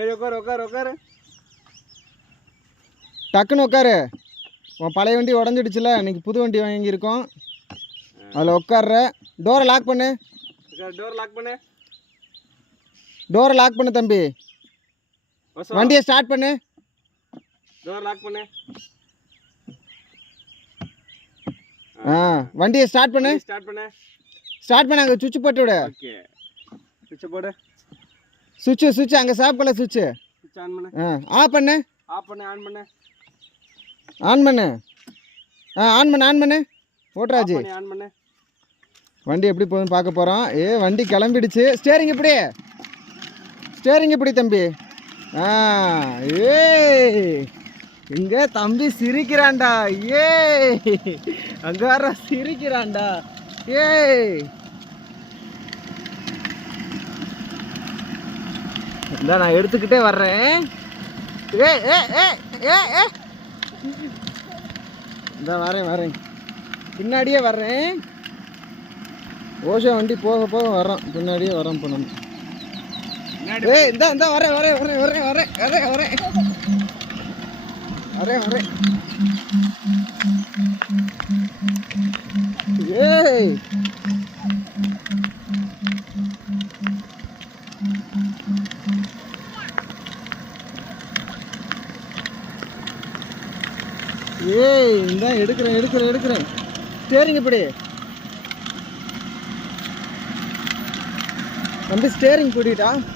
ஏய் உட்காரு உட்காரு உட்காரு. டக்குன்னு உட்காரு. உன் பழைய வண்டி உடஞ்சிடுச்சுல, இன்னைக்கு புது வண்டி வாங்கியிருக்கோம். அதில் உட்கார்ற. டோரை லாக் பண்ணு. டோர் லாக் பண்ணு. டோரை லாக் பண்ணு தம்பி. வண்டியை ஸ்டார்ட் பண்ணு. டோர் லாக் பண்ணு. வண்டியை ஸ்டார்ட் பண்ணு. ஸ்டார்ட் பண்ணு. ஸ்டார்ட் பண்ணு. அங்கே சுவிட்ச் போட்டு விடு. ஓகே, சுவிட்ச் போடு. சுவிட்ச் அங்கே சாப் பண்ண சுவிட்ச். சுவிட்ச் ஆன் பண்ணு. ஆஃப் பண்ணு. ஆஃப் பண்ணு. ஆன் பண்ணு. ஆன் பண்ணு. ஆன் பண்ணு. ஆன் பண்ணு. ஓட்ராஜி ஆன் பண்ணு. வண்டி எப்படி போகுதுன்னு பார்க்க போகிறோம். வண்டி கிளம்பிடுச்சு. ஸ்டேரிங் இப்படி. ஸ்டேரிங் இப்படி தம்பி. இங்கே தம்பி சிரிக்கிறான்டா. அங்கார சிரிக்கிறான்டா. இந்த நான் எடுத்துக்கிட்டே வர்றேன். இந்த வரேன் பின்னாடியே வர்றேன். ஓஷோ வண்டி போக போக வரோம். பின்னாடியே வரோம். இப்போ நம்ம இந்த வரேன். இந்த எடுக்கிறேன். ஸ்டேரிங் இப்படி தம்பி. ஸ்டேரிங் கூட்டிட்டா.